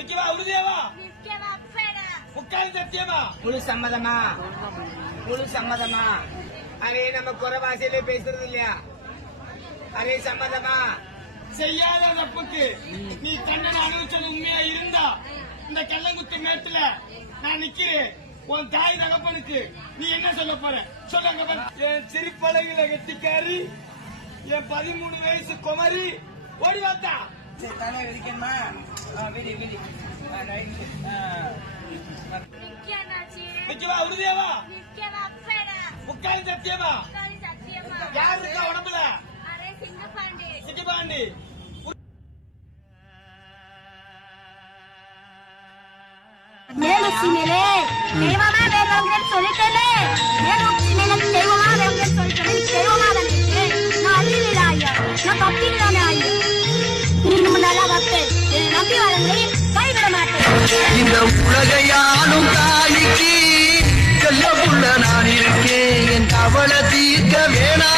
வைக்கவா உறுதியாவா முக்கால் சத்தியமா முழு சம்மதமா முழு சம்மதமா அரே நம்ம குறைவாசியிலே பேசுறது இல்லையா அரே சம்மதமா செய்யாத தப்புக்கு நீ தண்டனை அனுபவிச்சது உண்மையா இருந்தா இந்த கள்ளங்குத்து மேட்டுல நான் நிக்கிறேன் உன் தாய் தகப்பனுக்கு நீ என்ன சொல்ல போற சொல்லுங்க. என் சிரிப்பழகில கெட்டிக்காரி என் 13 வயசு குமரி ஓடி வந்தா தலை விதிக்கணுமா விதி விதி வைக்கவா உறுதியாவா முக்கால் சத்தியமா யார் இருக்கா உடம்புல சிங்கபாண்டி மேலுச்சி மேலே தெய்வமா வேணும்னு சொல்லிட்டேனே. மேலுச்சி மேலே தெய்வமா வேணும்னு சொல்லிட்டேன். தெய்வமா தான் இருக்கேன். நான் அள்ளில ஐயா, நான் கப்பிதானே ஐயா. இதுக்கு முன்னால வப்பேன். நம்பி வரங்களை கைவிட மாட்டேன். இந்த உலகையாளும் தாய்க்கு செல்ல புள்ள நான் இருக்கேன். என் கவலை தீர்க்க வேணா